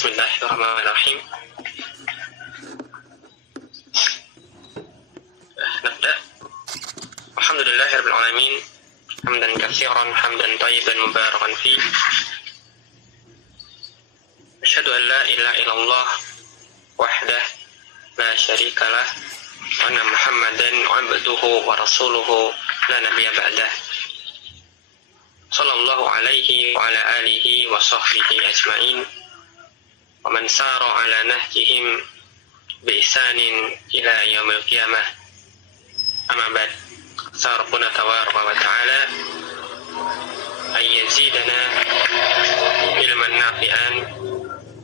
Bismillahirrahmanirrahim. Nabda. Alhamdulillahirabbil alamin. Hamdan katsiran, hamdan thayyiban mubarakan fi. Asyhadu an la ilaha illallah wahdah la syarikalah wa anna Muhammadan 'abduhu wa rasuluhu la nabiyya ba'dah. Sallallahu alaihi wa ala alihi wa sahbihi ajma'in. Wa man sara ala nahjihim bi ihsanin ila yaumil qiyamah. Amma ba'd. Rabbuna tabaraka wa ta'ala ay yazidana ilman nafi'an,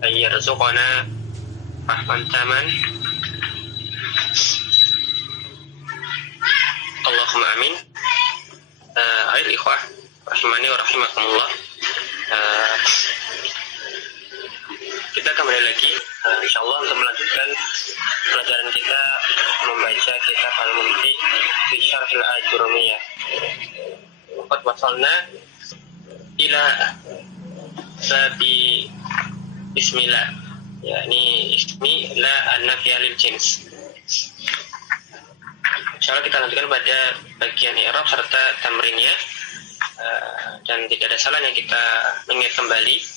ay yarzuqana rahman taman. Allahumma amin. Ayat ikhwah rahimani wa rahimakumullah. Kita kembali lagi insyaallah untuk melanjutkan pelajaran kita membaca kitab Al-Mumti fi Syarh Al-Ajurumiyah. Qad wasalna ila sabi bismillah, yakni ismi la an-nafiyah lil jins. Insyaallah kita lanjutkan pada bagian i'rab serta tamrinnya, dan tidak ada salahnya kita mengingat kembali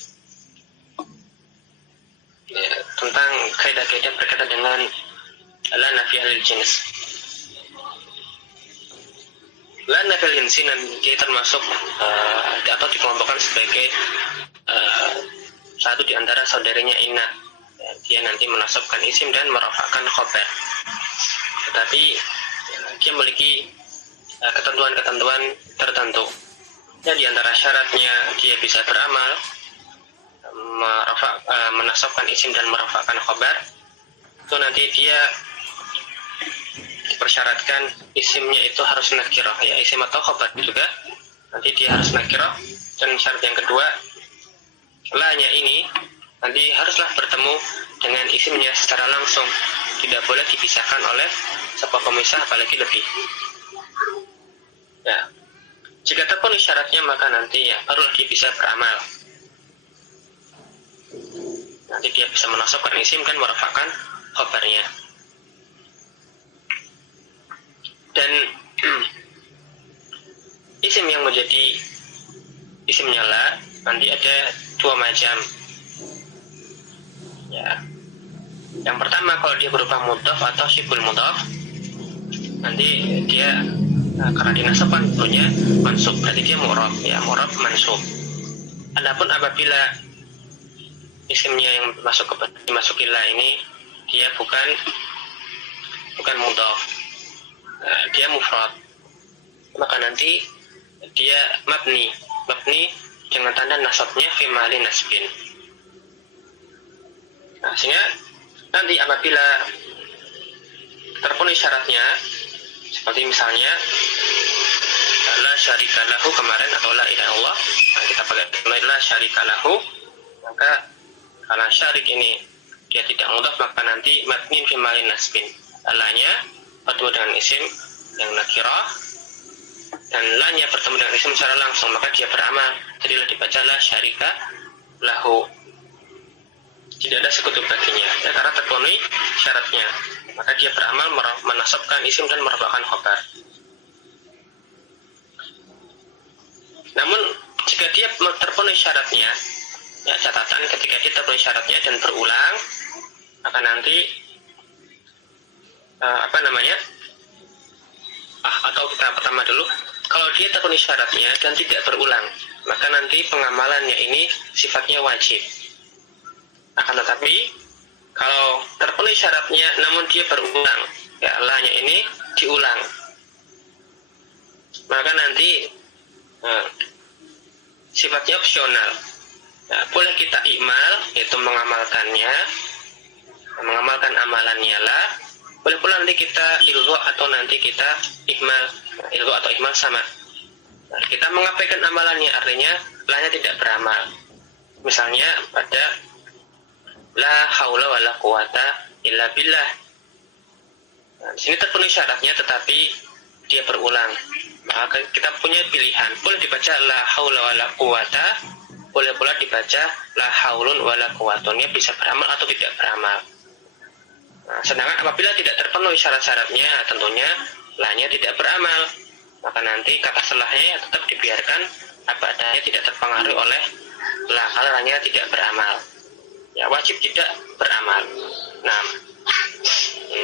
tentang kaidah-kaidah berkaitan dengan la nafiyah lil jins. La nafiyah lil jins nanti termasuk atau dikelompokkan sebagai satu di antara saudarinya inna. Dia nanti menasabkan isim dan merafa'kan khabar. Tetapi dia memiliki ketentuan-ketentuan tertentu. Dan di antara syaratnya dia bisa beramal menasabkan isim dan merafa'kan khabar. Itu nanti dia dipersyaratkan isimnya itu harus nakirah, ya isim atau khabar juga nanti dia harus nakirah. Dan syarat yang kedua, la-nya ini nanti haruslah bertemu dengan isimnya secara langsung, tidak boleh dipisahkan oleh sebab pemisah apalagi lebih. Ya, jika terpenuhi syaratnya maka nanti ya barulah dia bisa beramal. Nanti dia bisa menasabkan isim dan merafa'kan khabarnya. Dan isim yang menjadi isimnya la nanti ada dua macam. Ya. Yang pertama, kalau dia berupa mudhaf atau syibhul mudhaf, nanti dia karena dinasabkan tentunya mansub, berarti dia mu'rab, ya mu'rab mansub. Adapun apabila isimnya yang dimasuki la ini dia bukan mudhaf, dia mufrad, maka nanti dia mabni dengan tanda nasabnya fi mahalli nasbin. Nah, sehingga nanti apabila terpenuhi syaratnya, seperti misalnya la syarika lahu kemarin, atau la ilaha illallah, nah kita pakai la syarika lahu, maka kalau syarik ini dia tidak mudhaf maka nanti mabni fi mahalli nasbin. La-nya bertemu dengan isim yang nakirah dan la-nya bertemu dengan isim secara langsung, maka dia beramal. Jadilah dibaca la syarika lahu, tidak ada sekutu baginya, ya, karena terpenuhi syaratnya, maka dia beramal menasabkan isim dan merafa'kan khabar. Namun jika dia terpenuhi syaratnya, ya catatan, ketika dia terpenuhi syaratnya dan berulang, maka nanti atau kita pertama dulu, kalau dia terpenuhi syaratnya dan tidak berulang, maka nanti pengamalannya ini sifatnya wajib. Akan tetapi kalau terpenuhi syaratnya namun dia berulang, ya la-nya ini diulang, maka nanti sifatnya opsional. Nah, boleh kita ikmal, yaitu mengamalkan amalannya la. Boleh pula nanti kita ilgha atau nanti kita ihmal. Nah, ilgha atau ihmal sama. Nah, kita mengabaikan amalannya, artinya la-nya tidak beramal. Misalnya pada la haula wala quwata illa billah. Nah, di sini terpenuhi syaratnya tetapi dia berulang. Maka kita punya pilihan, boleh dibaca la haula wala quwata boleh pula dibaca la haulun wala quwwatun, bisa beramal atau tidak beramal. Nah, sedangkan apabila tidak terpenuhi syarat-syaratnya, tentunya la-nya tidak beramal, maka nanti kata setelahnya tetap dibiarkan apa adanya, tidak terpengaruhi oleh la, kalau la-nya tidak beramal. Ya, wajib tidak beramal. Nah,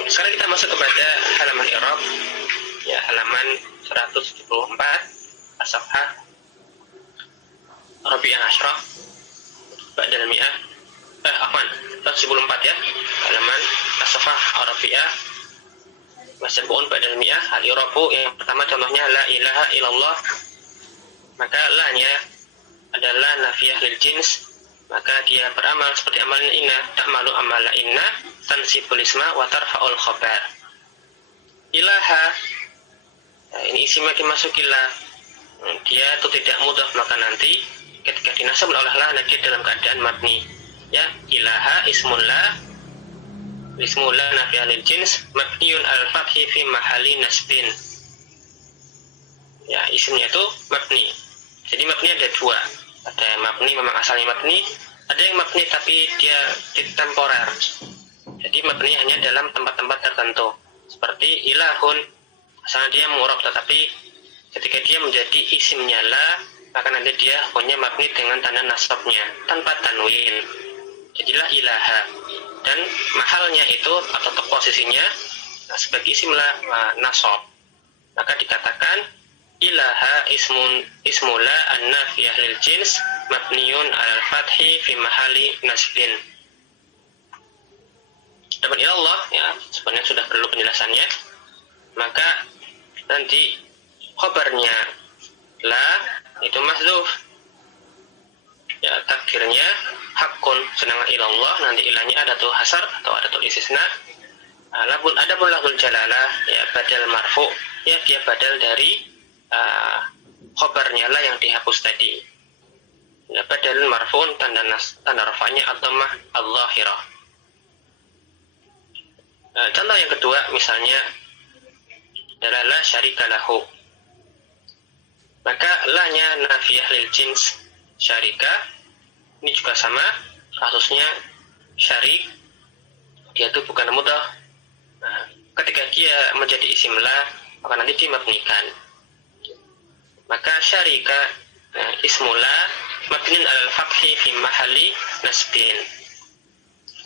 sekarang kita masuk kepada halaman i'rab, ya, halaman 174, as-safhah Rabi'ah Ashraf Ba'dal Mi'ah, 174 ya, halaman as-safhah Rabi'ah Masabun Ba'dal Mi'ah. Al-i'rabu yang pertama contohnya la ilaha illallah, maka la-nya adalah nafiyah lil jins, maka dia beramal seperti amalan inna, ta'malu amala inna, tansibul isma wa tarfa'ul khabar. Ilaha, nah, ini isimnya dimasuki la, dia itu tidak mudhaf, maka nanti ketika dinasab oleh la, dia dalam keadaan mabni. Ya, ilaha ismul la nafiyah lil jins mabniun al-fathi fi mahali nasbin. Ya, isimnya itu mabni. Jadi mabni ada dua. Ada yang mabni memang asalnya mabni, ada yang mabni tapi dia temporer. Jadi mabni hanya dalam tempat-tempat tertentu. Seperti ilahun, asalnya dia mu'rab, tetapi ketika dia menjadi isimnya la, maka nanti dia punya mabni dengan tanda nasabnya tanpa tanwin. Jadilah ilaha, dan mahalnya itu atau posisinya sebagai isim la nasab, maka dikatakan ilaha ismula an-nafiyah lil jins mabniun alal fathi fi mahali nasbin. Dapat ilallah, ya, sebenarnya sudah perlu penjelasannya. Maka nanti khabarnya la itu mahdzuf, ya, takdirnya hakun, sedangkan ilallah nanti ilahnya ada tuh hasar atau ada tuh istisna. Adapun lafzul jalalah, ya, badal marfu, ya, dia badal dari khobarnya lah yang dihapus tadi. Ya, badal marfu'un, tanda rafanya ad-dhammah al-zahirah. Contoh yang kedua misalnya adalah la syarika lahu, maka la-nya nafiyah lil jins syarika, ini juga sama kasusnya syarik, dia itu bukan mudhaf. Ketika dia menjadi isim la, maka nanti dimabnikan. Maka syarika ismula mabniun alal fathi fi mahali nasbin.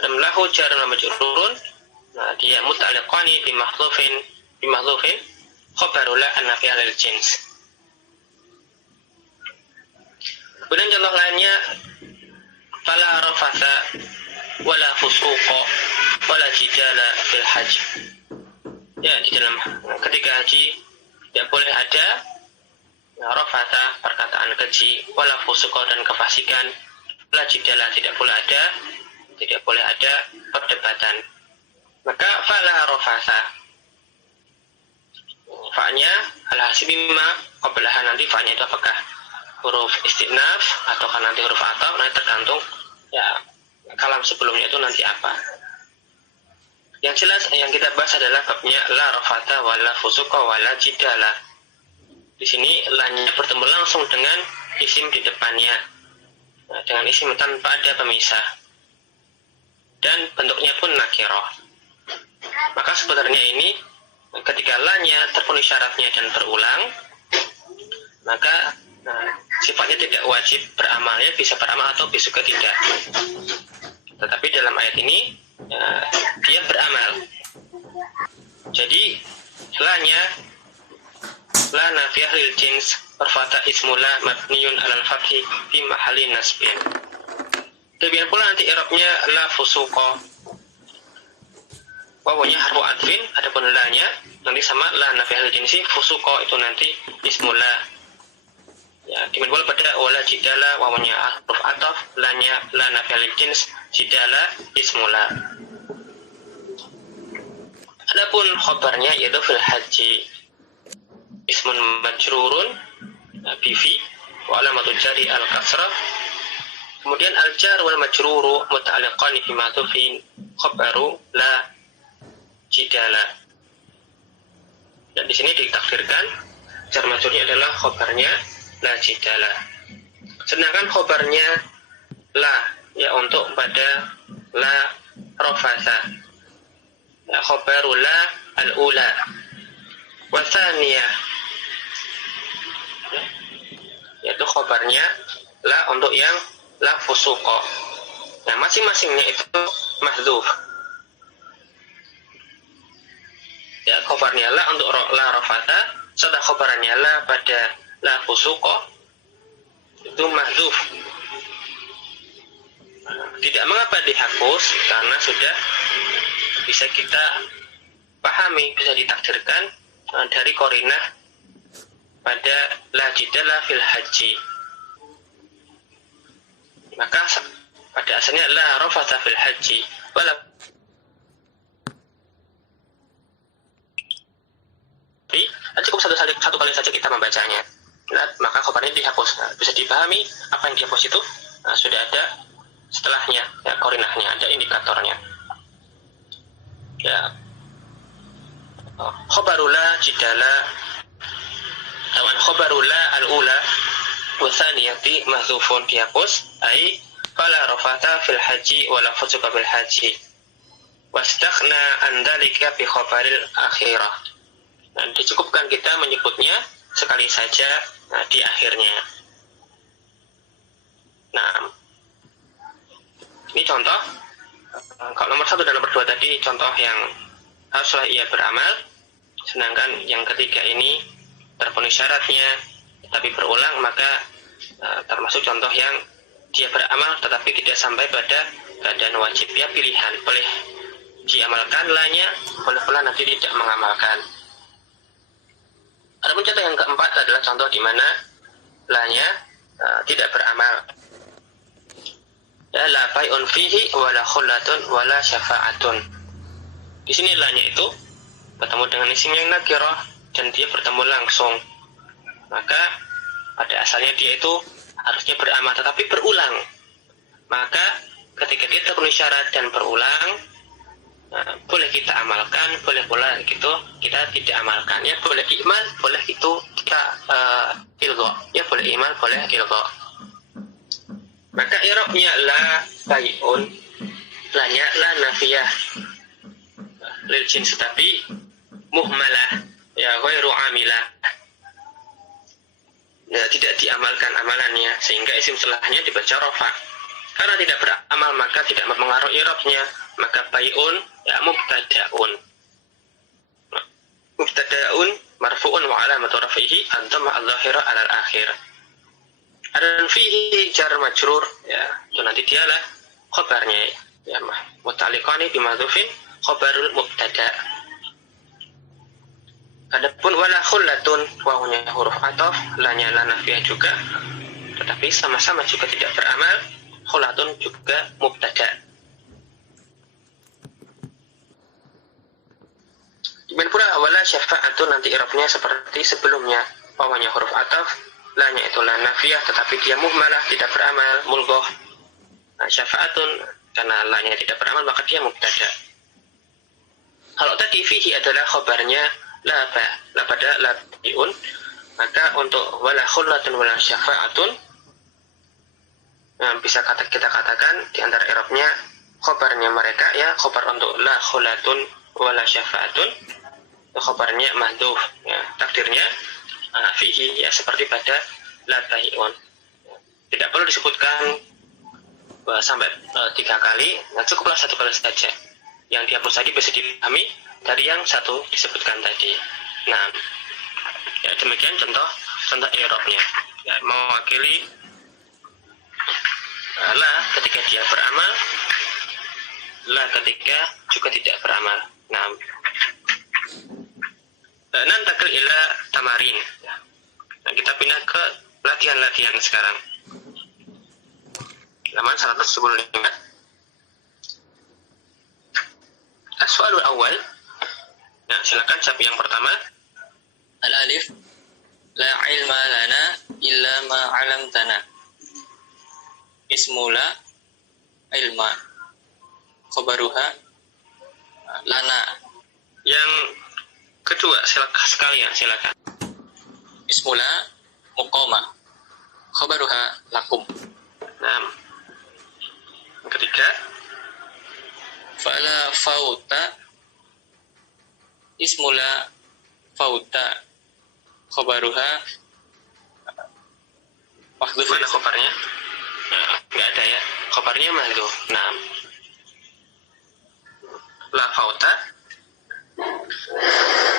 Lahu jar wa majrurun, dia muta'alliqani bi mahdhufin khabaru la an-nafiyah lil jins. Kemudian contoh lainnya fala rafatha wala fusuqa wala jidala fil hajj. Ya, di dalam ketika haji tidak boleh ada rafatha, perkataan keji, wala fusuqa, dan kefasikan, wala jidala, tidak boleh ada perdebatan. Maka fala rafatha, fa-nya al-hasibi ma qablaha, nanti fa-nya itu apakah huruf istinaf atau nanti huruf ataf, nanti tergantung ya kalam sebelumnya itu nanti apa. Yang jelas yang kita bahas adalah babnya la rafatha wala fusuqa wala jidala. Di sini la-nya bertemu langsung dengan isim di depannya, dengan isim tanpa ada pemisah, dan bentuknya pun nakirah. Maka sebenarnya ini ketika la-nya terpenuhi syaratnya dan berulang, maka sifatnya tidak wajib beramalnya, bisa beramal atau bisa tidak. Tetapi dalam ayat ini dia beramal. Jadi la-nya la nafiyah lil jins berfata ismula mabniun alal fathi fi mahali nasbin. Demikian pula nanti i'rabnya la fusuqa, wawanya harfu adfin, adapun la-nya nanti sama la nafiyah lil jinsi, fusuqa itu nanti ismula. Ya, demikian pula pada wala jidala, wawanya huruf ataf, la-nya la nafiyah lil jins, jidala ismula. Adapun khabarnya yaitu fil haji ismun majrurun bifi wa alamatul jari al-kasrah, kemudian al-jar wal majruru muta'alliqani fi ma'tufin khabaru la jidala. Dan di sini ditakdirkan jar majrurnya adalah khabarnya la jidala. Sedangkan khobarnya la, ya untuk pada la rafasa. Ya, khobaru la al-ula wa thaniyah, yaitu khobarnya la untuk yang la fusuqa. Nah, masing-masingnya itu mahdzuf. Ya, khobarnya la untuk la rafata, sedang khobarnya la pada la fusuqa itu mahdzuf. Tidak mengapa dihapus karena sudah bisa kita pahami, bisa ditakdirkan dari qarinah pada la jidala fil haji. Maka pada asalnya la rafata fil haji wala, cukup satu kali saja kita membacanya. Nah, maka khobarnya dihapus. Nah, bisa dipahami apa yang dihapus itu sudah ada setelahnya, ya, qarinahnya, ada indikatornya. Ya, khobarula jidala awan khobarula al-ula wa thaniyati mahdzufun, dihapus ai fala rafata fil haji wala fusuqa bil haji wastaghna an dzalika bi khabaril akhirah. Dan dicukupkan kita menyebutnya sekali saja di akhirnya. Nah, ini contoh. Kalau nomor 1 dan nomor 2 tadi contoh yang haruslah ia beramal, sedangkan yang ketiga ini terpenuhi syaratnya tapi berulang, maka termasuk contoh yang dia beramal tetapi tidak sampai pada keadaan wajib. Ya, pilihan, boleh diamalkan lanya, boleh pula nanti tidak mengamalkan. Adapun contoh yang keempat adalah contoh di mana lanya tidak beramal. Ya, la bai'un fihi wala khullatun wala syafa'atun. Di sini lanya itu bertemu dengan isim yang nakirah dan dia bertemu langsung. Maka pada asalnya dia itu harusnya beramal tetapi berulang. Maka ketika dia terpenuhi syarat dan berulang, boleh kita amalkan, boleh pula gitu kita tidak amalkan. Ya, boleh imal, boleh itu kita ilgha. Ya, boleh imal, boleh ilgha. Maka i'rabnya la bai'un, lanya la nafiyah lil jins tapi muhmalah, ya, ghairu amilah. Ya, tidak diamalkan amalannya sehingga isim setelahnya dibaca rafa. Karena tidak beramal maka tidak mempengaruhi i'rabnya. Maka bai'un ya mubtada'un. Mubtada'un marfu'un wa alamatu rafihi antama al-dhahira 'ala al-akhir. Dan fihi jar majrur, ya, itu nanti dialah khabarnya, ya, muta'alliqani bi madhufin khabarul mubtada'. Adapun wala khullatun, wawunya huruf ataf, lanya la nafiyah juga, tetapi sama-sama juga tidak beramal. Khullatun juga mubtada'. Demikian pula wala syafa'atun, nanti i'rabnya seperti sebelumnya, wawunya huruf ataf, lanya itu la nafiyah tetapi dia muhmalah, tidak beramal, mulghah. Nah, syafa'atun karena lanya tidak beramal maka dia mubtada'. Kalau tadi fihi adalah khabarnya la pada la bi'un, maka untuk wala khullatun wala syafa'atun, bisa kita katakan di antara i'rabnya khabarnya mereka, ya, khabar untuk la khullatun wala syafa'atun itu khabarnya mahdzuf, ya, takdirnya fihi, ya, seperti pada la bai'un. Tidak perlu disebutkan sampai 3 kali, nah, cukuplah 1 kali saja. Yang dihapus tadi bisa dipahami dari yang 1 disebutkan tadi. Nah, ya, demikian contoh i'rabnya, ya, mewakili la ketika dia beramal, la ketika juga tidak beramal. Nah, nantakil ila tamarin. Nah, kita pindah ke latihan-latihan sekarang. Halaman 175. As-soalul awal. Nah, silakan siapa yang pertama? Al-alif la ilma lana illa ma 'allamtana. Ismula ilma. Khabaruha lana. Yang kedua, silakan. Ismula muqama. khabaruha lakum. Nah, yang ketiga, Fala fauta ismula fauta khabaruha mahdhuf. mana khabarnya? Nah, nggak ada ya. Khabarnya mahdhuf. Nah, la fauta.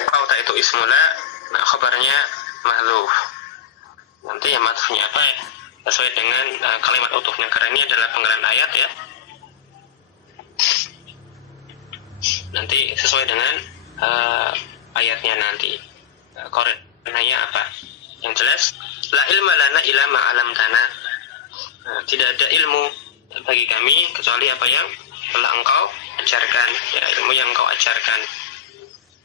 Fauta itu ismula, nah khabarnya mahdhuf. Nanti yang mahdhufnya apa ya? Sesuai dengan kalimat utuhnya, karena ini adalah penggalan ayat ya. Nanti sesuai dengan ayatnya nanti. Koordinatnya apa? Yang jelas, la ilma lana illa ma 'allamtana. Tidak ada ilmu bagi kami kecuali apa yang telah engkau ajarkan, ya, ilmu yang engkau ajarkan.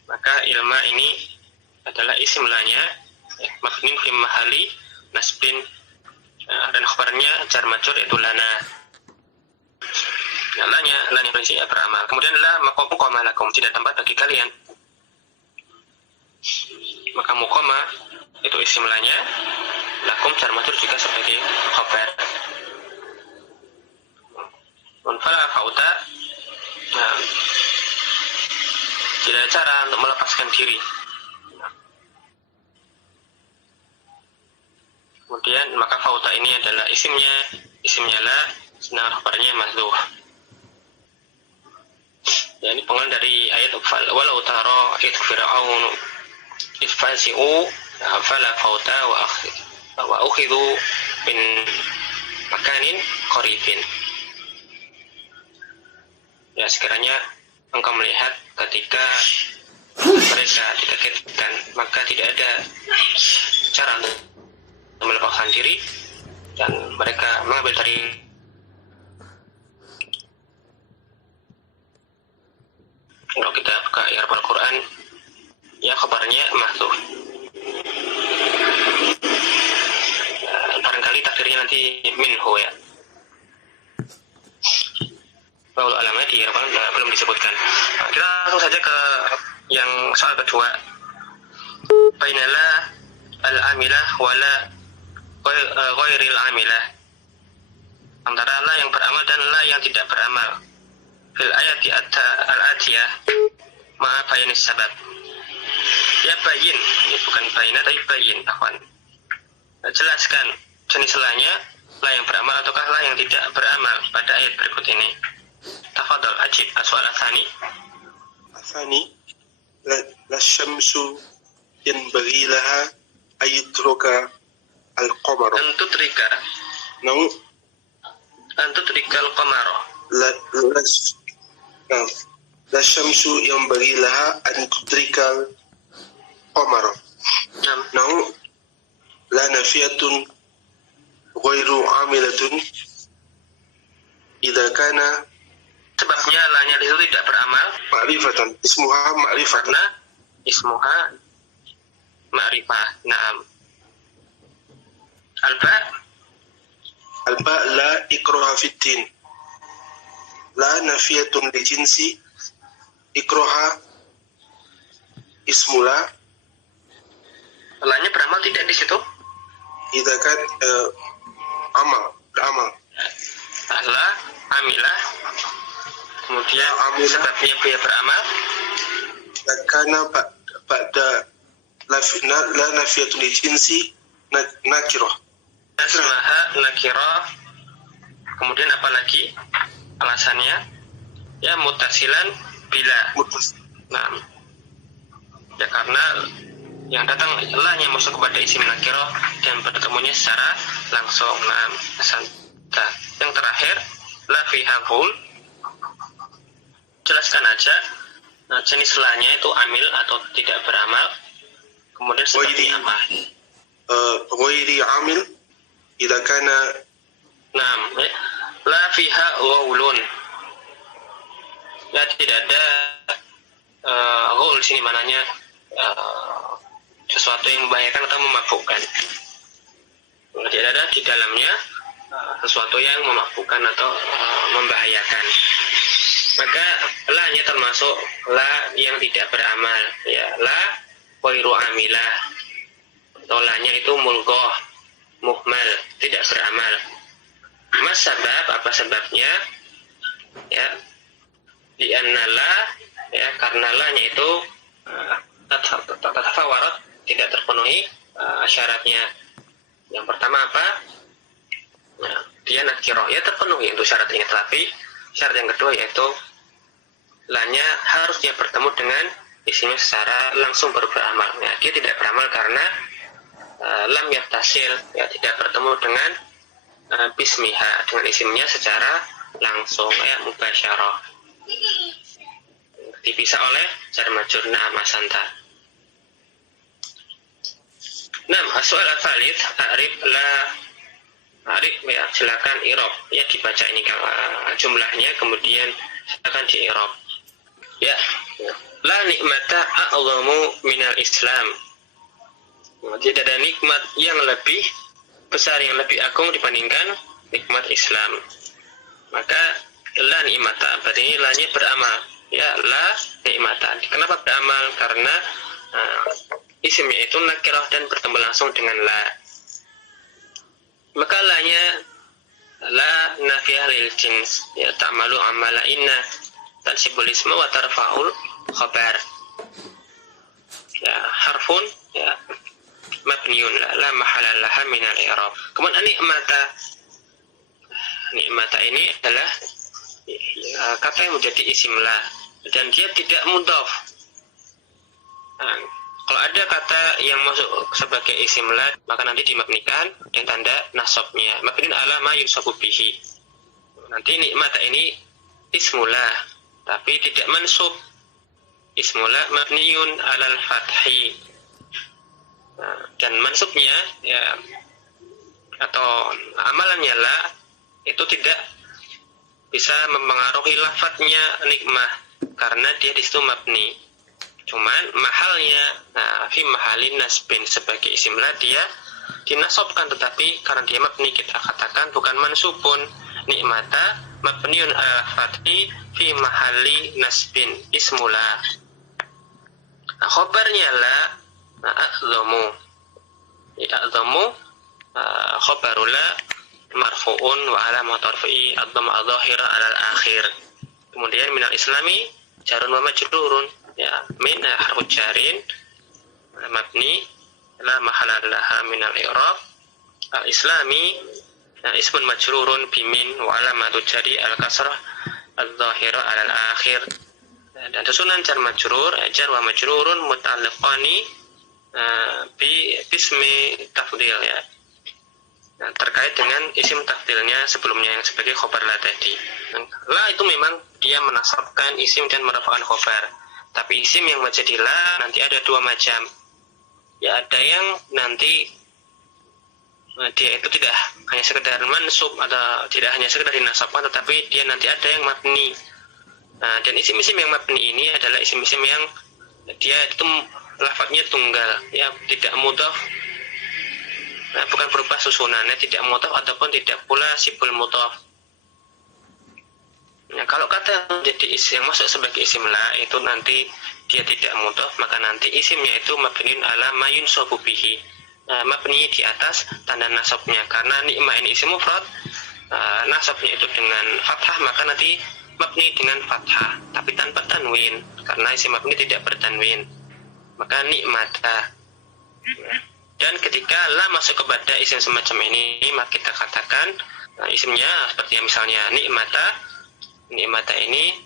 Maka ilma ini adalah isim lanya, ya, mabnin fi mahali nasbin, dan khabarnya jar majrur itu lana. Nah, lanya berisi beramal. Kemudian la muqama lakum, tidak tempat bagi kalian. Maka muqama itu isim lanya, lakum jar majrur juga sebagai khabar. Fala fauta, nah, tidak ada cara untuk melepaskan diri. Kemudian maka fauta ini adalah isimnya la, sedangkan khabarnya mahdhuf. Ya, ini pengen dari ayat walau tara id fir'aun ifasi'u fala fauta wa ukhidhu min makanin qaribin. Ya, sekiranya engkau melihat ketika mereka dikagetkan, maka tidak ada cara untuk melepaskan diri, dan mereka mengambil dari kalau kita buka Al-Quran, ya khabarnya mahdhuf. Barangkali takdirnya nanti minhu ya. Bahwa alamnya di Al-Quran belum disebutkan. Kita langsung saja ke yang soal kedua. Bainala al-amilah wala ghairil amilah. Antara la yang beramal dan la yang tidak beramal. Fil ayati al-atiyah ma'a bayanis sabab. Ya bayin, ini bukan bayina tapi bayin, akhwan. Jelaskan jenis lanya, la yang beramal ataukah la yang tidak beramal pada ayat berikut ini. Tafadhal ajib as-su'al ats-tsani. Ats-tsani la syamsu yanbaghi laha ayudruka al-qamar. Antutrika al-qamar. La syamsu yanbaghi laha an tudrika al-qamar. Nahu la nafiyatun ghairu amilatun idza kana. Sebabnya lanya di situ tidak beramal. Ma'rifatan, ismuha ma'rifatan. Karena ismuha ma'rifah. Naam. Alba la ikraha fid din. La nafiyatun li jinsi ikraha ismula. Lanya beramal tidak di situ? Idza kan beramal. Allah amilah. Kemudian sebabnya dia beramal. Karena pada la nafiyatun li jinsi nakirah. Asmaha nakirah. Kemudian apa lagi alasannya? Ya mutasilan bila. Nah, ya karena yang datang lahnya masuk kepada isim nakirah dan bertemunya secara langsung. Nah, yang terakhir la fiha qul. Jelaskan aja jenis lahnya itu amil atau tidak beramal. Kemudian sebabnya apa? Ghairi amil idza kana. Naam, la fiha ghaulun. Ya, tidak ada ghaul sini mananya sesuatu yang membahayakan atau memabukkan. Tidak ada di dalamnya sesuatu yang memabukkan atau membahayakan. Maka la-nya termasuk la yang tidak beramal, ya, la ghairu amilah. Atau la-nya itu mulghah muhmal, tidak beramal. Mas sabab, apa sebabnya? Ya, li'anna la, ya, karena la-nya itu tatafawarat, tidak terpenuhi syaratnya. Yang pertama apa? Nah, dia nakirah, ya terpenuhi untuk syarat ini, tapi syarat yang kedua yaitu la-nya harus dia bertemu dengan isimnya secara langsung baru beramal. Ya, dia tidak beramal karena lam yattasil, ya, tidak bertemu dengan bismiha, dengan isimnya secara langsung, ya, mubasyarah, dipisah oleh jar majrur masanta. Soal al-thalits, a'rif la, a'rif, ya, silakan i'rab, ya, dibaca ini jumlahnya, kemudian silakan di i'rab. Ya, la nikmata a'zamu minal Islam. Tidak ada nikmat yang lebih besar, yang lebih agung dibandingkan nikmat Islam. Maka la nikmata berarti ini la-nya beramal. Ya, la nikmata. Kenapa beramal? Karena isimnya itu nakirah dan bertemu langsung dengan la. Maka la-nya la nafiyah lil jins, ya, ta'malu amala inna tansibul isma wa tarfa'ul khabar. Ya, harfun, ya, mabniun la mahala laha min al-i'rab. Kemudian nikmata ini adalah kata yang menjadi isim la dan dia tidak mudhaf. Nah, kalau ada kata yang masuk sebagai isim la, maka nanti dimabnikan dengan tanda nasabnya, mabniun ala ma yusabu bihi. Nanti nikmata ini ismula, tapi tidak mansub. Ismula mabniun alal fathi. Nah, dan mansubnya, ya, atau amalannya la itu tidak bisa mempengaruhi lafadznya nikmah karena dia di situ mabni. Cuman mahalnya, fi mahalin nasbin, sebagai isim la dia dinasobkan, tetapi karena dia mabni kita katakan bukan mansubun. Nikmata mabniun ala fathi fi mahali nasbin ismula. Khobarnya la a'zamu. A'zamu khobarula marfu'un wa alamat tarfi'i ad-dhamma adh-dhahira 'ala al-akhir. Kemudian minal islami jarun wa majrurun, ya, min harfu jarin mabni la mahala laha min al-i'rab. Al-islami ismun majrurun bimin wa alamatu jari al-kasrah adh-dhahira 'ala al-akhir. Dan susunan jar majrur, jar wa majrurun muta'alliqani bi ismi tafdhil, ya. Nah, terkait dengan isim tafdilnya sebelumnya yang sebagai khobar la tadi. La itu memang dia menasabkan isim dan merafa'kan khobar. Tapi isim yang menjadi la nanti ada dua macam. Ya, ada yang nanti dia itu tidak hanya sekedar mansub atau tidak hanya sekedar dinasabkan, tetapi dia nanti ada yang mabni. Nah, dan isim-isim yang mabni ini adalah isim-isim yang dia itu lafadznya tunggal, ya, tidak mudhaf. Nah, bukan berubah susunannya, tidak mudhaf ataupun tidak pula sibul mudhaf. Nah, kalau kata yang menjadi isim yang masuk sebagai isim la itu nanti dia tidak mudhaf, maka nanti isimnya itu mabniun ala ma yunsabu bihi. Mabni di atas tanda nasabnya, karena nikmah ini isim mufrad, nasabnya itu dengan fathah, maka nanti mabni dengan fathah tapi tanpa tanwin, karena isim mabni tidak bertanwin, maka nikmata. Dan ketika la masuk kepada isim semacam ini, maka kita katakan isimnya seperti yang misalnya nikmata ini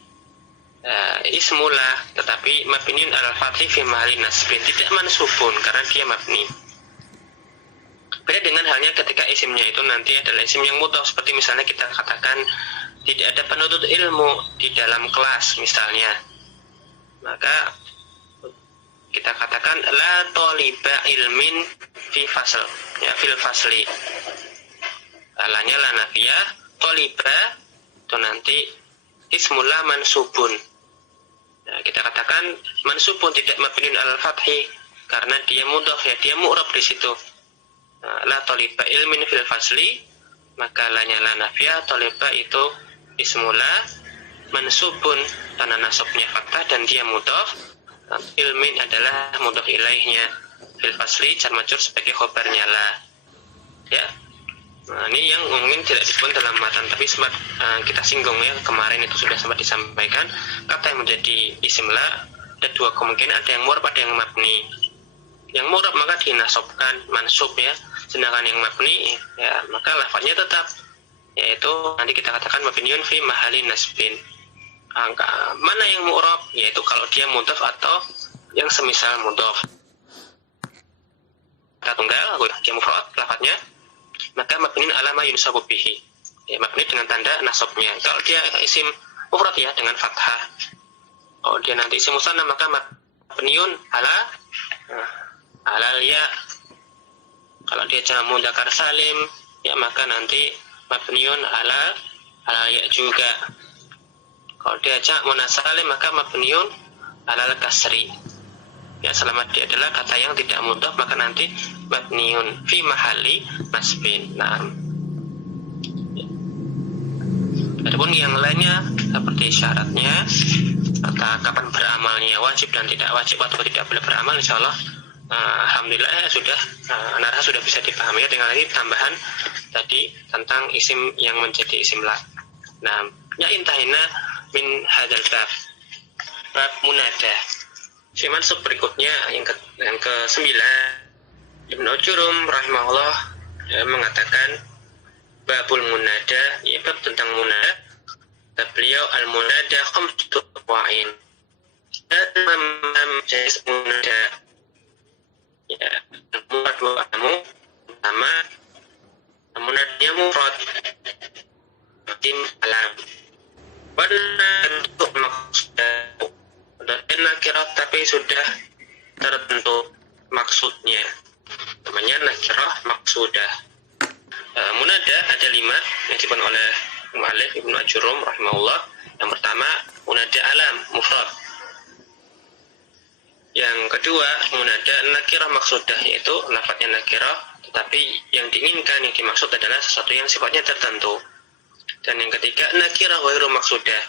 ismula, tetapi mabniun alal fathi fi mahalli nasbin, tidak mansubun karena dia mabni. Beda dengan halnya ketika isimnya itu nanti adalah isim yang mudhaf, seperti misalnya kita katakan tidak ada penuntut ilmu di dalam kelas misalnya, maka kita katakan la taliba ilmin fi fasl, ya, fil fasli. Alanya la nafiyah, taliba itu nanti ismullah mansubun. Nah, kita katakan mansubun tidak mabniun alal fathi karena dia mudhaf, ya, dia mu'rab di situ. La taliba ilmin fil fasli, maka lanya la nafiyah, taliba itu ismullah mansubun karena nasabnya fathah dan dia mudhaf. Ilmin adalah mudhaf ilaihnya, fil fasli jar majrur sebagai khobarnya la. ya. Nah, ini yang mungkin tidak disebut dalam matan, tapi sempat kita singgung ya kemarin, itu sudah sempat disampaikan. Kata yang menjadi isim la ada dua kemungkinan, ada yang mu'rab, ada yang mabni. Yang mu'rab maka dinasobkan mansub ya, sedangkan yang mabni ya maka lafadznya tetap, yaitu nanti kita katakan mabniun fi mahalli nasbin. Mana yang mu'rab? Yaitu kalau dia mudhaf atau yang semisal mudhaf. Kata tunggal, dia mufrad lafadznya, maka mabniun ala ma yunsabu bihi. Ya, mabni dengan tanda nasabnya. Kalau dia isim mufrad ya dengan fathah. Oh, dia nanti isim musanna maka mabniun ala ya. Kalau dia jamak mudzakkar salim ya maka nanti mabniun ala ya juga. Kalau dia jamak muannas salim maka mabniun ala kasri. Ya, selama dia adalah kata yang tidak mudhaf maka nanti mabniun fi mahalli nasbin. Nah, adapun yang lainnya seperti syaratnya atau kapan beramalnya, wajib dan tidak wajib atau tidak boleh beramal, insyaallah alhamdulillah sudah narah sudah bisa dipahami dengan ini tambahan tadi tentang isim yang menjadi isim la. Nah, ya intahina min hadzal bab munada. Mansub berikutnya yang ke-9, Ibnu Ujurum rahimahullah mengatakan babul munada, ya bab tentang munada. Beliau al-munada khamsatu wa'in. Dan jenis munada ya dua kamu pertama munadanya mufrad tim alam warna untuk maksudnya dan nakirah tapi sudah tertentu maksudnya, namanya nakirah maksudah. Munada ada 5 yang disebut oleh mu'allif Ibnu Ujurum rahimahullah. Yang pertama munada alam mufrad. Yang kedua munada nakirah maksudah, yaitu lafadznya nakirah tetapi yang diinginkan, yang dimaksud adalah sesuatu yang sifatnya tertentu. Dan yang ketiga nakirah ghairu maksudah,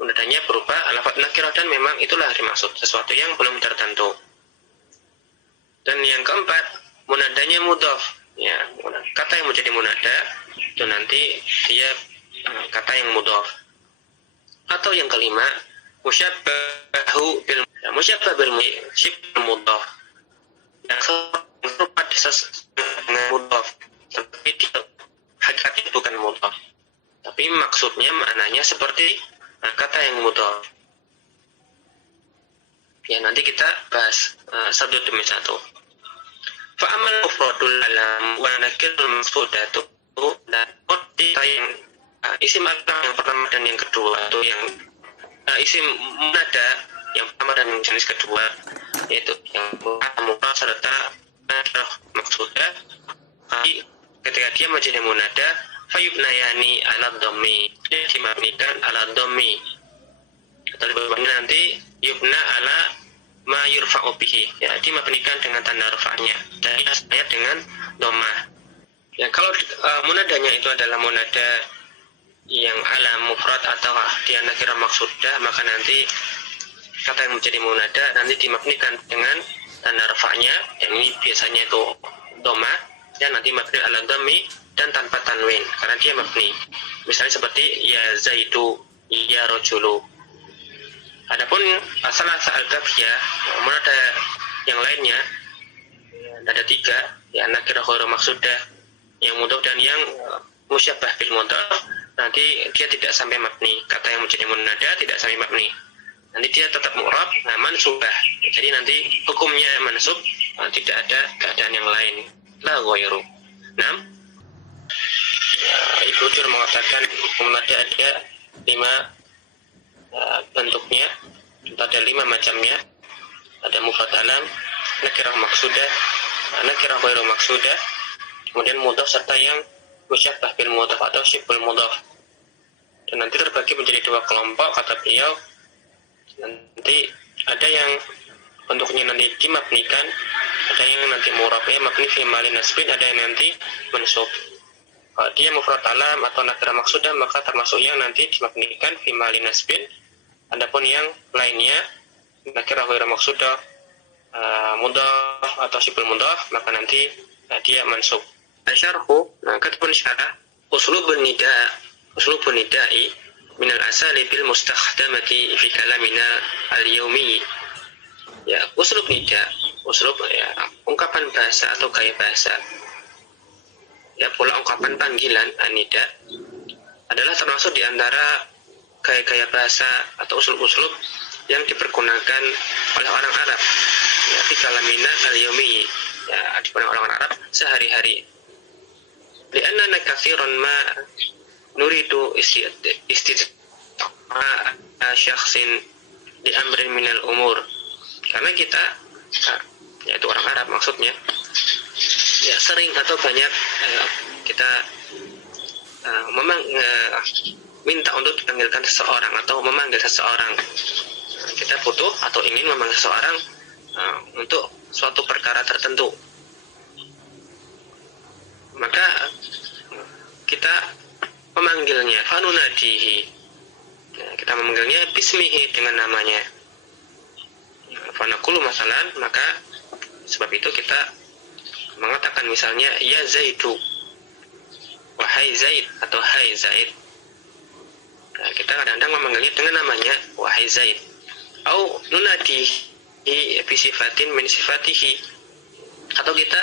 munadanya berupa lafadz nakirah dan memang itulah dimaksud, sesuatu yang belum tertentu. Dan yang keempat munadanya mudhaf, ya kata yang menjadi munada itu nanti dia kata yang mudhaf. Atau yang kelima musyabbahu bil mudhaf, yang serupa dengan mudhaf tapi hakikatnya bukan mudhaf, tapi maksudnya maknanya seperti kata yang mudhaf. Ya, nanti kita bahas satu demi satu. Fa amal mufradul alam wa nakirul maqsudatu, dan kata yang isim alam yang pertama dan yang kedua, atau yang isim munada yang pertama dan yang jenis kedua, yaitu yang mufrad serta nakirah maksudah, ketika dia menjadi munada fayubnayani ala dhammi, dia dimabnikan ala dhammi, atau nanti yubna ala ma yurfa'u bihi, ya dimabnikan dengan tanda rafa'nya dan ayat dengan dhammah. Ya, kalau munadanya itu adalah munada yang ala mufrad atau dia nakirah maksudah, maka nanti kata yang menjadi munada nanti dimabnikan dengan tanda rafa'nya, yang ini biasanya itu dhammah, dan nanti mabni ala dhammi dan tanpa tanwin karena dia mabni. Misalnya seperti ya zaidu, ya rajulu. Adapun salah al-ghabiyah munada yang lainnya ada 3, ya nakirah ghairu maksudah, yang mudhaf dan yang musyabbah bil mudhaf, nanti dia tidak sampai mabni. Kata yang menjadi munada tidak sampai mabni, nanti dia tetap mu'rab, mansubah. Jadi nanti hukumnya mansub, tidak ada keadaan yang lain, la ghairu. Nah, Ibnu Ujurum mengatakan munada ada 5 bentuknya, ada 5 macamnya. Ada mufrad alam, nakirah maksudah, nakirah ghairu maksudah, kemudian mudhaf serta yang musyabbah bil mudhaf atau syibhul mudhaf. Dan nanti terbagi menjadi 2 kelompok kata beliau. Nanti ada yang bentuknya nanti dimabnikan, ada yang nanti mu'rabnya mabni fi mahalli nasbin, ada yang nanti mansub. Kalau dia mufrad alam atau nakirah maksudah maka termasuk yang nanti dimabnikan fi mahalli nasbin. Adapun yang lainnya nakirah ghairu maksudah, mudhaf atau syibhul mudhaf, maka nanti dia mansub. Asyarhu, maka pensyarah uslubun nida'i min al-asalibil mustakhdamati fi kalamina al-yawmi. Ya, uslub nida, ya, ungkapan bahasa atau gaya bahasa. Ya, pula ungkapan panggilan anida adalah termasuk di antara gaya-gaya bahasa atau uslub-uslub yang dipergunakan oleh orang Arab. Ya, fi kalamina al-yawmi. Ya, digunakan oleh orang Arab sehari-hari. Li'anna katsiran ma nuridu istitma'a syakhsin di amrin minal umur. Karena kita, yaitu orang Arab maksudnya, ya sering atau banyak kita minta untuk dipanggilkan seseorang atau memanggil seseorang. Kita butuh atau ingin memanggil seseorang untuk suatu perkara tertentu. Maka kita memanggilnya fanunadihi, kita memanggilnya bismihi, dengan namanya. Fanaqulu masalan, maka sebab itu kita mengatakan misalnya ya Zaidu, wahai Zaid, atau hai Zaid. Kita kadang-kadang memanggilnya dengan namanya wahai Zaid. Au nunadihi bisifatin min sifatihi, atau kita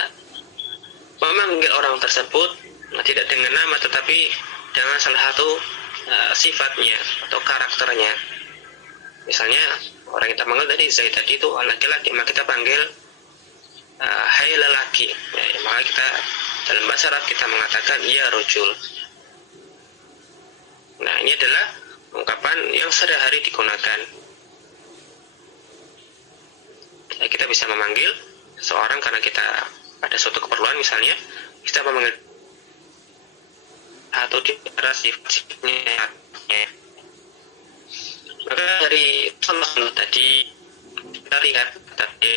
memanggil orang tersebut tidak dengan nama tetapi dengan salah satu sifatnya atau karakternya. Misalnya orang kita panggil tadi Zaid tadi itu laki-laki, maka kita panggil hai lelaki. Ya, maka kita dalam bahasa Arab kita mengatakan ya rojul. Nah, ini adalah ungkapan yang sehari-hari digunakan. Ya, kita bisa memanggil seorang karena kita pada suatu keperluan, misalnya kita memanggil atau di sifatnya. Maka dari contoh tadi kita lihat tadi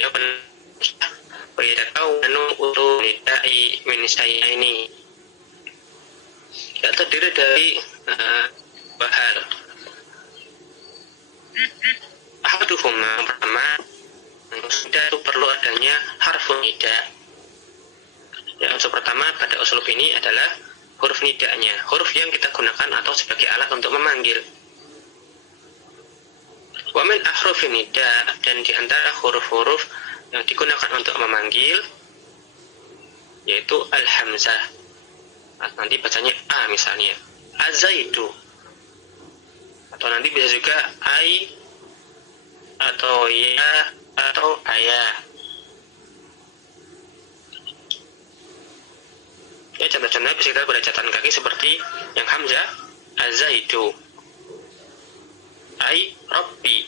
tahu anu utu nidai min saya ini ya terdiri dari bahar. Ahaduhum, yang pertama, nida itu perlu adanya harfun nida. Yang unsur pertama pada uslub ini adalah huruf nidanya, huruf yang kita gunakan atau sebagai alat untuk memanggil. Wa min ahrufin nida, dan di antara huruf-huruf yang digunakan untuk memanggil yaitu al-hamzah. Nanti bacanya a misalnya, azaidu, atau nanti bisa juga ai atau ya atau ayah. Ya, contoh-contohnya bisa kita pada catatan kaki seperti yang hamzah, azaidu, ai rabbi,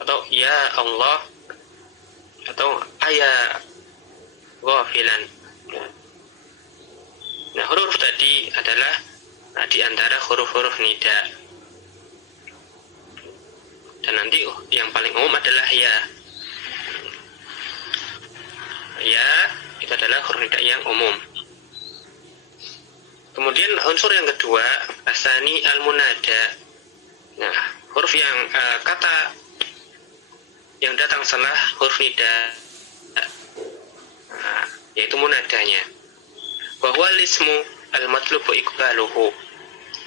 atau ya Allah, atau ayah ghafilan. Nah, huruf tadi adalah di antara huruf-huruf nida. Dan nanti yang paling umum adalah ya. Ya, itu adalah huruf nida yang umum. Kemudian unsur yang kedua, asani al-munada. Nah, huruf yang kata yang datang setelah huruf nida, yaitu munadanya. Bahwa lismu al-matlubu iqbaluhu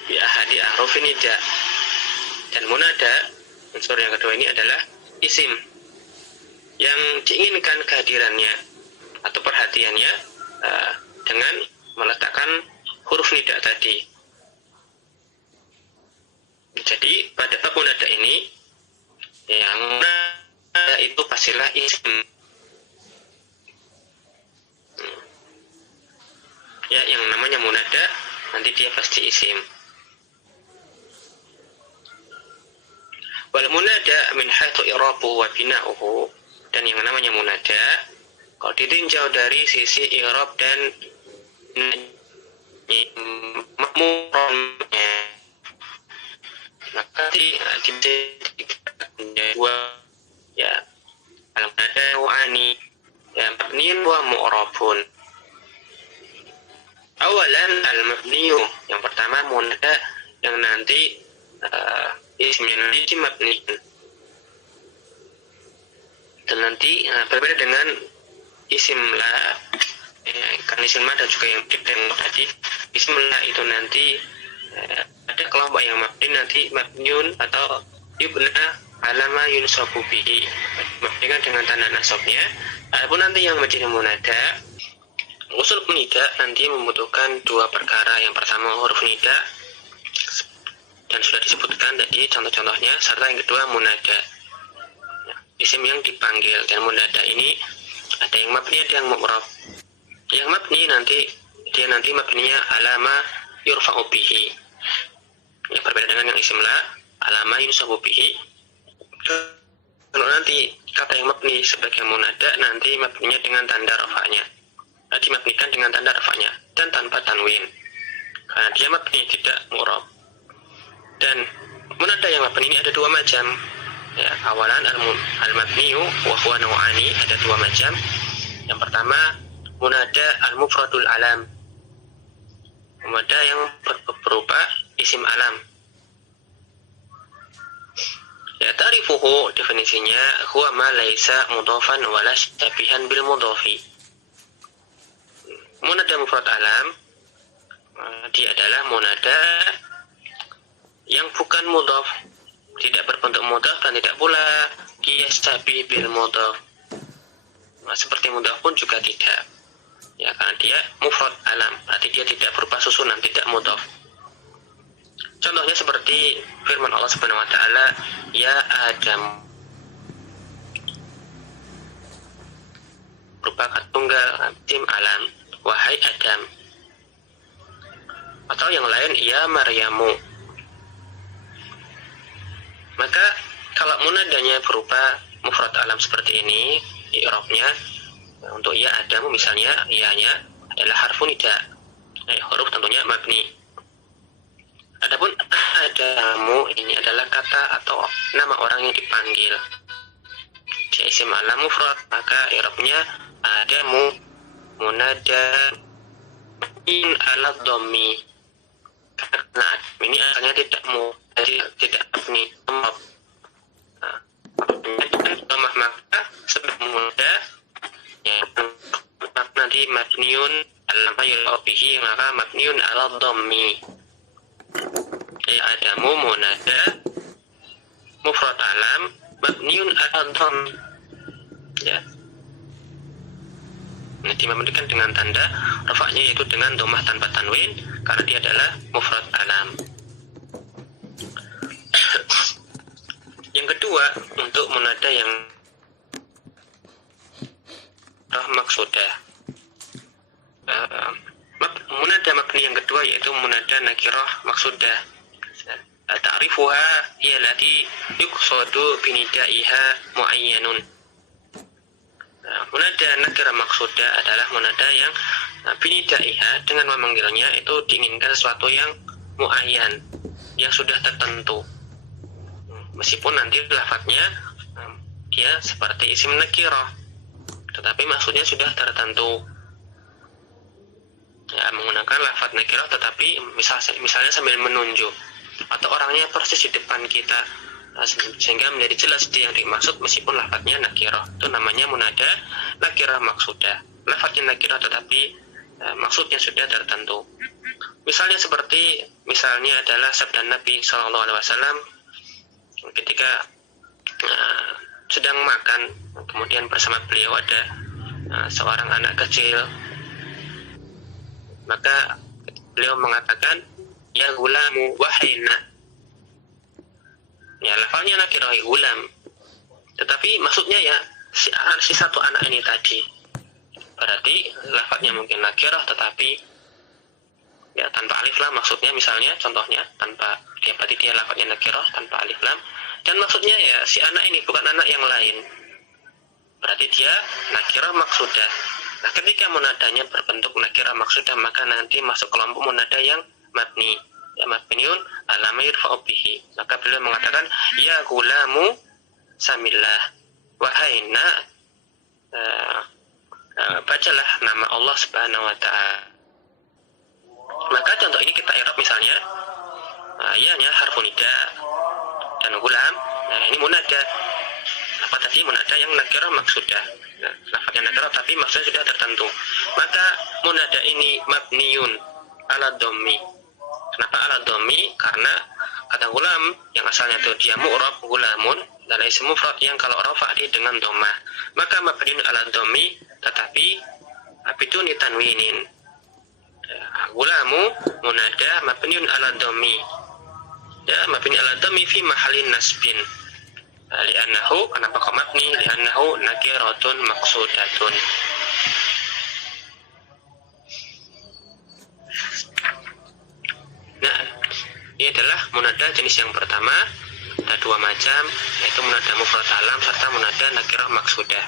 bi ahadi ahrufin nida. Dan munada, unsur yang kedua ini adalah isim yang diinginkan kehadirannya atau perhatiannya dengan meletakkan huruf nida tadi. Jadi pada bab munada ini, yang munada itu pastilah isim. Ya, yang namanya munada nanti dia pasti isim. Wal munada min haitsu i'rabuhu wa bina'uhu, dan yang namanya munada kalau ditinjau dari sisi i'rab dan makmurnya, maka dua ya, al-munada wa'ani ya mabniun wa mu'rabun. Awalan al-mabniyu, yang pertama munada yang nanti isimnya nanti mabni, dan nanti berbeda dengan isim la kan isim ma dan juga yang tadi isim la itu nanti ada kelompok yang mabni nanti mabniun atau yubna alama yunsabu bihi, mabnikan dengan tanda nasabnya. Adapun nanti yang menjadi munada, usul nida nanti membutuhkan dua perkara. Yang pertama huruf nida dan sudah disebutkan tadi contoh-contohnya, serta yang kedua munada, isim yang dipanggil. Dan munada ini ada yang mabni ada yang mu'rab. Yang mabni nanti dia nanti mabninya alama yurfa'u bihi, yang berbeda dengan yang isim la alama yunsabu bihi. Kalau nanti kata yang mabni sebagai munada nanti mabninya dengan tanda rafa'nya, dimabnikan dengan tanda rafa'nya dan tanpa tanwin karena dia mabni tidak mu'rab. Dan munada yang mabni ini ada dua macam ya. Awalan al-mabniyu wa huwa naw'ani, ada dua macam. Yang pertama munada al-mufradul alam, munada yang berupa isim alam. Ya, ta'rifuhu definisinya huwa ma laisa mudhafan wala syabihan bil mudhafi. Munada mufrad alam dia adalah munada yang bukan mudhaf, tidak berbentuk mudhaf dan tidak pula dia syabih bil mudhaf. Seperti mudhaf pun juga tidak. Ya, karena dia mufrad alam, berarti dia tidak berupa susunan, tidak mudhaf. Contohnya seperti firman Allah Subhanahu wa taala, ya Adam, berupa kata tunggal tim alam, wahai Adam. Atau yang lain, ya Maryamu. Maka kalau munadanya berupa mufrad alam seperti ini, i'rabnya untuk ya Adamu misalnya, ya-nya adalah harfun nida, huruf tentunya mabni. Adapun Adamu ini adalah kata atau nama orang yang dipanggil, dia isim alam mufrad, maka i'rabnya Adamu munada in ala dhammi, karena ini asalnya tidak tidak mabni, nah, maka sebab munada ya nanti mabniun alama yul'abihi, maka mabniun ala dhammi. Ya Adamu munada mufrad alam mabniun ala dhammi, ya, nanti memberikan dengan tanda rafa'nya yaitu dengan dhammah tanpa tanwin karena dia adalah mufrad alam. Yang kedua, untuk munada yang maksudah, munada mabni yang kedua yaitu munada nakirah maksudah. Ta'rifuha hiya allati yuqsadu binidaiha muayyanun. Munada nakirah maksudah adalah munada yang binidaiha dengan memanggilnya itu diinginkan sesuatu yang muayyan, yang sudah tertentu. Meskipun nanti lafadznya dia seperti isim nakirah, tetapi maksudnya sudah tertentu. Ya, menggunakan lafadz nakirah tetapi misalnya sambil menunjuk, atau orangnya persis di depan kita sehingga menjadi jelas dia yang dimaksud meskipun lafadznya nakirah. Itu namanya munada nakirah maksudah. Lafadznya nakirah tetapi maksudnya sudah tertentu. Misalnya adalah sabda Nabi SAW ketika sedang makan, kemudian bersama beliau ada seorang anak kecil, maka beliau mengatakan ya gulamu wahai nak. Ya, lafalnya nakirah gulam, tetapi maksudnya ya si satu anak ini tadi. Berarti lafalnya mungkin nakirah tetapi ya tanpa alif lam, maksudnya misalnya contohnya tanpa dia, berarti dia lafalnya nakirah tanpa alif lam, dan maksudnya ya si anak ini bukan anak yang lain, berarti dia nakirah maksudah. Nah, ketika munadanya berbentuk nakirah maksudah, maka nanti masuk kelompok munada yang mabni, ya mabniun alama yurfa'u bihi. Maka beliau mengatakan ya gulamu samillah, wahai nak bacalah nama Allah Subhanahu wa ta'ala. Maka contoh ini kita i'rab misalnya ya-nya harfun nida dan gulam, nah ini munada. apa tadi munada yang nakirah maksudah. Nah, lafadznya nakirah tapi maksudnya sudah tertentu. Maka munada ini mabniun ala dhammi. Kenapa ala dhammi? Karena kata gulam yang asalnya itu dia mu'rab gulamun dan isim mufrad yang kalau rafa dia dengan dhammah. Maka mabniun ala dhammi tetapi biduni tanwinin. Gulamu munada mabniun ala dhammi. Ya, mabni ala dhammi fi mahallin nasbin. Li'annahu, kenapa kok mabni? Li'annahu nakiratun maksudatun. Nah, ini adalah munada jenis yang pertama. Ada dua macam, yaitu munada mufrad alam serta munada nakirah maksudah.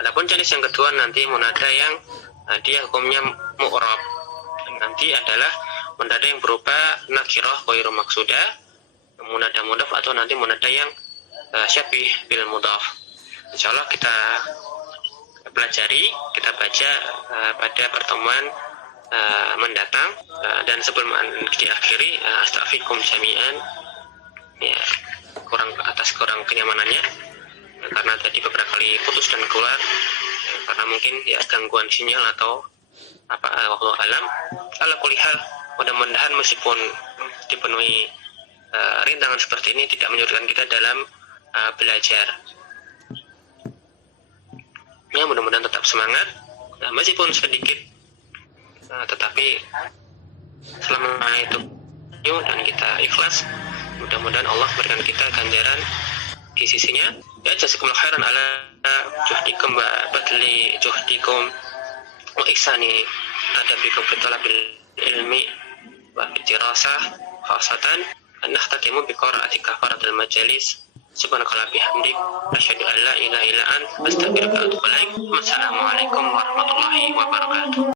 Adapun jenis yang kedua nanti munada yang dia hukumnya mu'rab. Nanti adalah munada yang berupa nakirah ghairu maksudah, munada mudhaf atau nanti munada yang syabih bil mudhaf. Insyaallah kita pelajari, kita baca pada pertemuan mendatang, dan sebelum diakhiri astaghfirukum jami'an ya, kurang kenyamanannya karena tadi beberapa kali putus dan keluar karena mungkin ya gangguan sinyal atau apa, wallahu alam. Ala kulli hal, mudah-mudahan meskipun dipenuhi rintangan seperti ini tidak menyurutkan kita dalam belajar. Ya, mudah-mudahan tetap semangat, meskipun sedikit, tetapi selama itu dan kita ikhlas, mudah-mudahan Allah berikan kita ganjaran di sisinya. Ya, jazakumullah khairan ala juhdikum wa badli juhdikum wa ihsani adabikum fi talabil ilmi wa dirasah khasatan nahtatimu bi qiraati kafaratul majalis. Subhanakallahumma bihamdik asyhadu an la ilaha illa anta astaghfiruka wa atubu ilaik. Wassalamualaikum warahmatullahi wabarakatuh.